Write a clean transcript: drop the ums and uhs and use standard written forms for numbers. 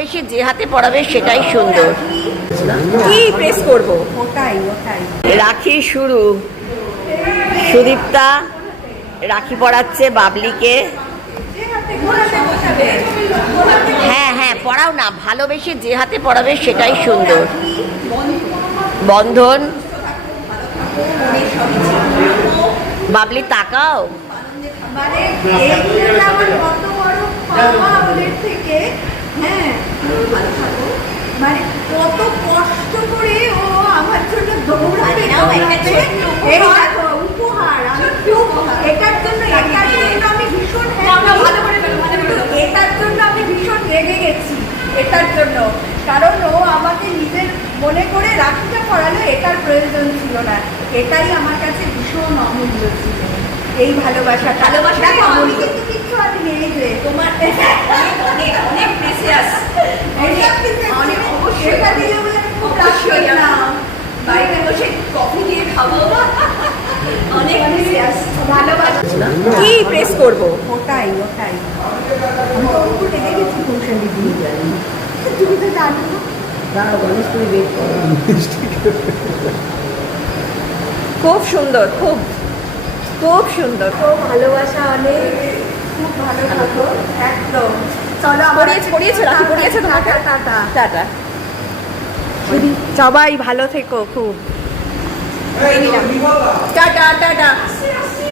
বেশি যে হাতে পড়াবে সেটাই সুন্দর। কি প্রেস করব? ওটাই ওটাই। রাখি শুরু। সুদীপ্তা রাখি পড়াচ্ছে বাবলিকে। হ্যাঁ হ্যাঁ, পড়াও না, ভালোবেসে যে হাতে পড়াবে সেটাই সুন্দর। বন্ধন। বাবলি তাকাও। মানে এইগুলো আমার কত বড় পাওয়া ওদের থেকে। হ্যাঁ, ভালো থাকো। মানে কত কষ্ট করে ও আমার জন্য দৌড়াবে। এই দেখো উপহার, আমি খুব এটার জন্য আমি ভীষণ এটার জন্য আমি ভীষণ রেগে গেছি। এটার জন্য, কারণ ও আমাকে নিজের মনে করে রাখিটা পড়ালো, এটার প্রয়োজন ছিল না। এটাই আমার কাছে ভীষণ অমূল্য ছিল। এই ভালোবাসা আমি কিন্তু কিছু আমি নেই যে তোমার অনেক প্রেসিয়াস, অনেক অবশ্যই এটা দিলে বলে খুব রাখি না, বাড়িতে বসে কফি দিয়ে খাবো। অনেক প্রেসিয়াস ভালোবাসা। কি প্রেস করব? ওটাই ওটাই। আমি তো ওকে রেগে গেছি কৌশলী দিয়ে যাই। তুমি তো জানো না, গণেশ তুমি বের করো। খুব সুন্দর, খুব খুব সুন্দর, খুব ভালোবাসা, অনেক খুব ভালো থাকো একদম। চলো পড়িয়েছে রাখি পড়িয়েছে তোমাকে। টাটা টাটা, সবাই ভালো থেকো খুব। Tata tata.